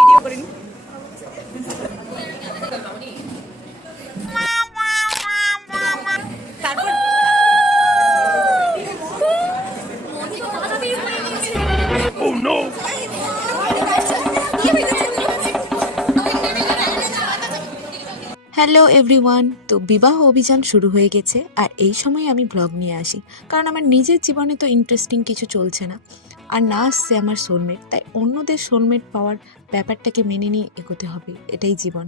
Video করিনি। তারপর hello everyone, তো বিবাহ অভিযান শুরু হয়ে গেছে আর এই সময় আমি ব্লগ নিয়ে আসি, কারণ আমার নিজের জীবনে তো ইন্টারেস্টিং কিছু চলছে না, আর না আসছে আমার সোলমেট। তাই অন্যদের সোলমেট পাওয়ার ব্যাপারটাকে মেনে নিয়ে এগোতে হবে, এটাই জীবন।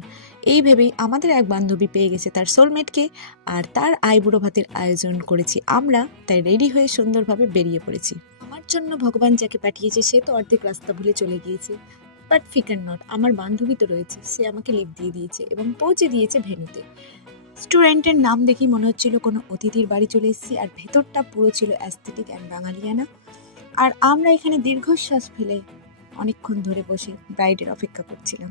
এই ভেবেই আমাদের এক বান্ধবী পেয়ে গেছে তার সোলমেটকে, আর তার আইবুড়ো ভাতের আয়োজন করেছি আমরা। তাই রেডি হয়ে সুন্দরভাবে বেরিয়ে পড়েছি। আমার জন্য ভগবান যাকে পাঠিয়েছে সে তো অর্ধেক রাস্তা ভুলে চলে গিয়েছে, বাট ফিকার নট, আমার বান্ধবী তো রয়েছে, সে আমাকে লিফট দিয়ে দিয়েছে এবং পৌঁছে দিয়েছে ভেন্যুতে। স্টুডেন্টের নাম দেখেই মনে হচ্ছিল কোনো অতিথির বাড়ি চলে এসেছি, আর ভেতরটা পুরো ছিল অ্যাস্থেটিক অ্যান্ড বাঙালিয়ানা। আর আমরা এখানে দীর্ঘশ্বাস ফেলে অনেকক্ষণ ধরে বসে ব্রাইডের অপেক্ষা করছিলাম।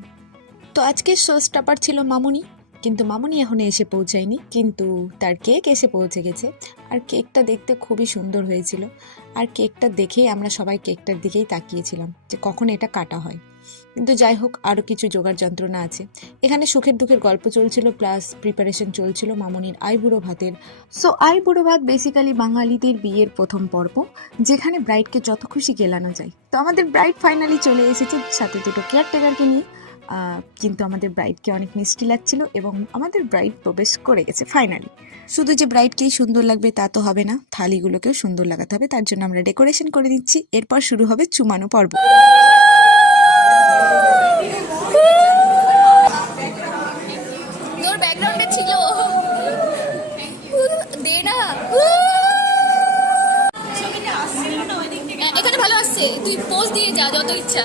তো আজকের শো স্টপার ছিল মামুনি, কিন্তু মামুনি এখনো এসে পৌঁছায়নি, কিন্তু তার কেক এসে পৌঁছে গেছে। আর কেকটা দেখতে খুবই সুন্দর হয়েছিল, আর কেকটা দেখেই আমরা সবাই কেকটার দিকেই তাকিয়েছিলাম যে কখন এটা কাটা হয়। কিন্তু যাই হোক, আরও কিছু জোগাড় যন্ত্রণা আছে। এখানে সুখের দুঃখের গল্প চলছিল, প্লাস প্রিপারেশন চলছিল মামুনির আইবুড়ো ভাতের। সো আইবুড়ো ভাত বেসিক্যালি বাঙালিদের বিয়ের প্রথম পর্ব, যেখানে ব্রাইডকে যত খুশি গেলানো যায়। তো আমাদের ব্রাইড ফাইনালি চলে এসেছে সাথে দুটো কেয়ারটেকারকে নিয়ে, কিন্তু আমাদের ব্রাইডকে অনেক মিষ্টি লাগছিল এবং আমাদের ব্রাইড প্রবেশ করে গেছে ফাইনালি। শুধু যে ব্রাইডকেই সুন্দর লাগবে তা তো হবে না, থালিগুলোকেও সুন্দর লাগাতে হবে, তার জন্য আমরা ডেকোরেশন করে দিচ্ছি। এরপর শুরু হবে চুমানো পর্ব। তোর ব্যাকগ্রাউন্ডে ছিল দে না, এখানে ভালো আসছে, তুই পোজ দিয়ে যা যত ইচ্ছা।